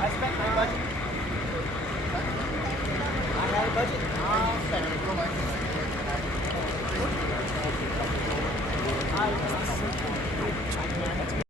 I spent my budget. I had a budget. I'll spend it.